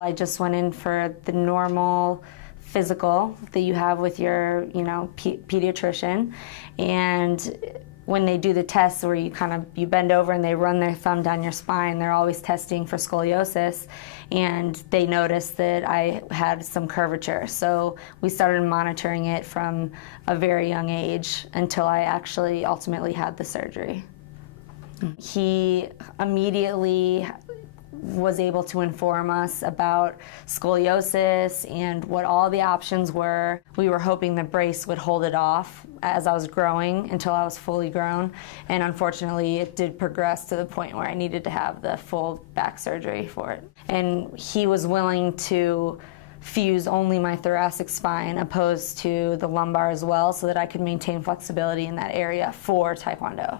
I just went in for the normal physical that you have with your, pediatrician, and when they do the tests where you bend over and they run their thumb down your spine, they're always testing for scoliosis, and they noticed that I had some curvature. So we started monitoring it from a very young age until I actually ultimately had the surgery. He immediately was able to inform us about scoliosis and what all the options were. We were hoping the brace would hold it off as I was growing until I was fully grown, and unfortunately it did progress to the point where I needed to have the full back surgery for it. And he was willing to fuse only my thoracic spine opposed to the lumbar as well, so that I could maintain flexibility in that area for Taekwondo.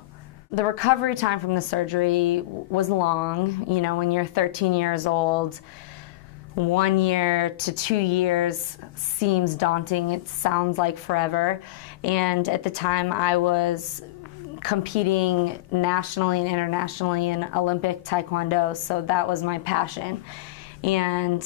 The recovery time from the surgery was long. When you're 13 years old, 1 year to 2 years seems daunting. It sounds like forever. And at the time, I was competing nationally and internationally in Olympic Taekwondo, so that was my passion. And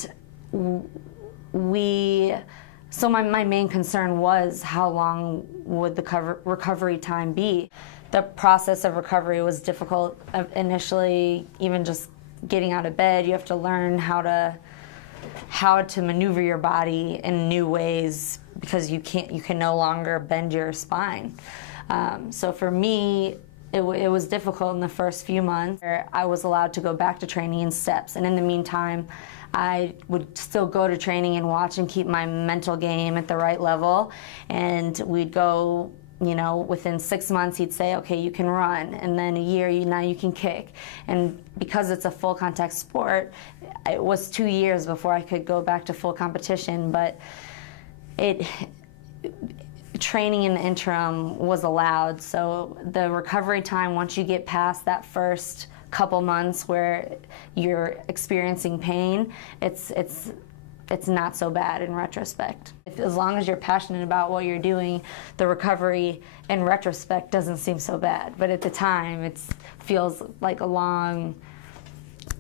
so my main concern was how long would the recovery time be. The process of recovery was difficult initially. Even just getting out of bed, you have to learn how to maneuver your body in new ways, because you can no longer bend your spine. So for me, it was difficult in the first few months. I was allowed to go back to training in steps, and in the meantime, I would still go to training and watch and keep my mental game at the right level. And we'd go, within 6 months he'd say, okay, you can run, and then a year, now you can kick. And because it's a full contact sport, it was 2 years before I could go back to full competition, but training in the interim was allowed. So the recovery time, once you get past that first couple months where you're experiencing pain, it's not so bad in retrospect. As long as you're passionate about what you're doing, the recovery in retrospect doesn't seem so bad. But at the time, it feels like a long...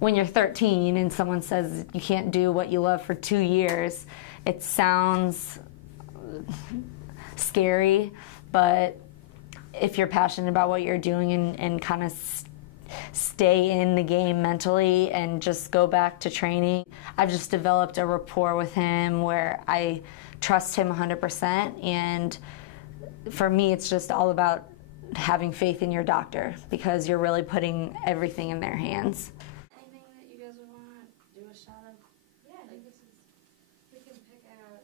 When you're 13 and someone says you can't do what you love for 2 years, it sounds scary, but if you're passionate about what you're doing and kind of stay in the game mentally and just go back to training, I've just developed a rapport with him where I trust him 100%, and for me it's just all about having faith in your doctor, because you're really putting everything in their hands. Anything that you guys would want to do a shot of? Yeah, like we can pick out